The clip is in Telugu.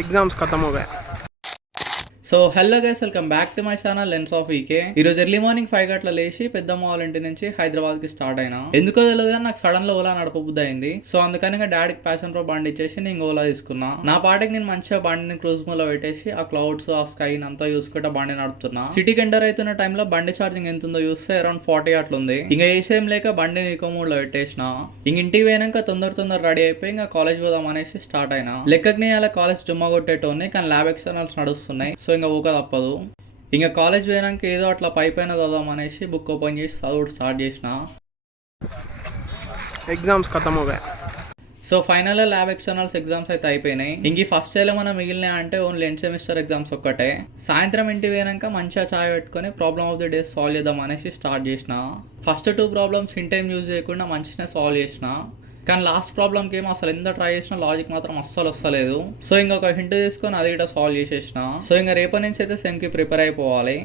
एग्जाम्स खत्म हो गए। So hello guys, welcome back to my channel lens of EK. ఈ రోజు ఎర్లీ మార్నింగ్ 5 గంటల లేచి పెద్దమ్మ వాళ్ళ ఇంటి నుంచి హైదరాబాద్ కి స్టార్ట్ అయినా. ఎందుకో తెలియదు కానీ నాకు సడన్ లో ఓలా నడపబుద్ధి అయింది. సో అందుకని డాడీకి ప్యాషన్ ప్రో బండి ఇచ్చేసి నేను ఓలా తీసుకున్నా. నా పాటికి నేను మంచిగా బండిని క్రూజ్ లో పెట్టేసి ఆ క్లౌడ్స్ ఆ స్కై అంతా చూసుకుంటా బండి నడుపుతున్నా. సిటీకి ఎంటర్ అవుతున్న టైంలో బండి ఛార్జింగ్ ఎంత ఉందో చూస్తే అరౌండ్ 40 అట్లా ఉంది. ఇంకా ఏసేం లేక బండిని ఈకో మోడ్ లో పెట్టేసిన. ఇంక ఇంటికి పోయినాక తొందర రెడీ అయిపోయి ఇంకా కాలేజ్ పోదాం అనేసి స్టార్ట్ అయినా. లెక్కకి అలా కాలేజ్ డుమ్మా కొట్టేటోని కానీ ల్యాబ్ ఎక్స్టర్నల్స్ నడుస్తున్నాయి. సో ఇంకా ఊక తప్పదు. ఇంకా కాలేజ్ పోయినాక ఏదో అట్లా పైన చదవడం అనేసి బుక్ ఓపెన్ చేసి చదువు స్టార్ట్ చేసిన. ఎగ్జామ్స్ ఖతం హో గయే. So final lab externals exams అయితే అయిపోయినాయి. ఇంక ఫస్ట్ ఇయర్లో మనం మిగిలినాయి అంటే ఓన్లీ ఎండ్ సెమిస్టర్ ఎగ్జామ్స్ ఒక్కటే. సాయంత్రం ఇంటికి పోయినాక మంచిగా చాయ్ పెట్టుకొని problem of the day solve చేద్దాం అనేసి స్టార్ట్ చేసిన. First 2 problems hint time use చేయకుండా మంచిగా సాల్వ్ చేసిన. కానీ లాస్ట్ ప్రాబ్లంకి ఏమో అసలు ఎంత ట్రై చేసినా లాజిక్ మాత్రం అస్సలు వస్తలేదు. సో ఇంకొక హింట్ తీసుకొని అది కూడా సాల్వ్ చేసేసిన. సో ఇంకా రేపటి నుంచి అయితే సెమ్కి ప్రిపేర్ అయిపోవాలి.